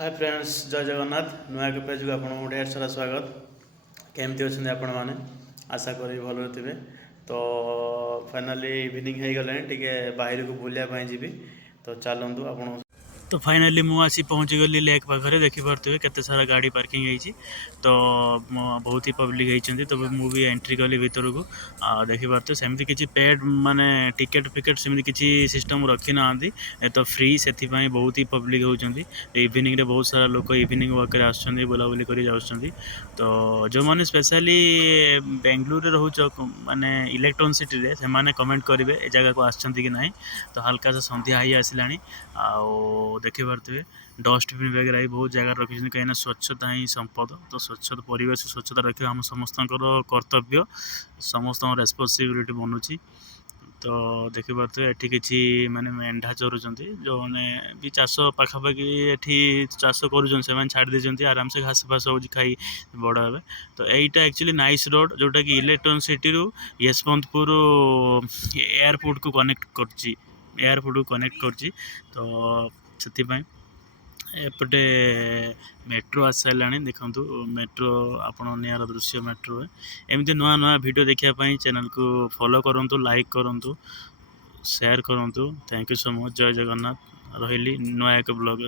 Hi friends, जय जगन्नाथ। नुआ एक पेज को आपको ढेर सारा स्वागत। केमती अच्छे आपण मैंने आशा करी भल थे। तो फाइनाली इवनिंग हो गले टे बाहर को बुलायापी जी। तो चलतु आप। तो फाइनाली मु आसी पहुँची गली लेक पाखे देखिपे केते सारा गाड़ी पार्किंग होती। तो बहुत ही पब्लिक होती। तो मुझे एंट्री कली भर को देखिपे सेमती किसी पेड माने टिकेट फिकेट सेमती किसी सिस्टम रखी ना तो फ्री से बहुत ही पब्लिक होती। इवनिंग रे बहुत सारा लोग इवनिंग वॉक आसुँच बुलाबुली कर जाऊँच। तो जो मैंने स्पेशली बेंगलुरु रे रोच माने इलेक्ट्रोन सिटी रे से माने कमेंट करेंगे ए जगह को आसछन्ति कि नहीं। तो हल्का सा संध्या ही आसला देखिपे डस्टबिन वगैरह भी बहुत जगह रखी कहीं स्वच्छता ही संपद। तो स्वच्छता परिवेश स्वच्छता रखा आम समस्त कर्तव्य, समस्त रेस्पॉन्सिबिलिटी बनूची। तो देखिपे ये किसी माने मेंढा चरुंच जो मैंने भी चाष पाखापाखि ये चाष कर छाड़ी देते आराम से घास फास हो खाई बड़ हे। तो यहीटा एक्चुअली नाइस रोड जोटा कि इलेक्ट्रोन सिटी रू यशवंतपुर एयरपोर्ट को कनेक्ट कर। तो से एपटे मेट्रो आस सारा देखु। मेट्रो आप नियार दृश्य मेट्रो एमती नुआ नुआ वीडियो देखापी चैनल को फॉलो करूँ, लाइक करूँ, शेयर करूँ। Thank you so much. जय जगन्नाथ। रही नुआ एक ब्लॉग।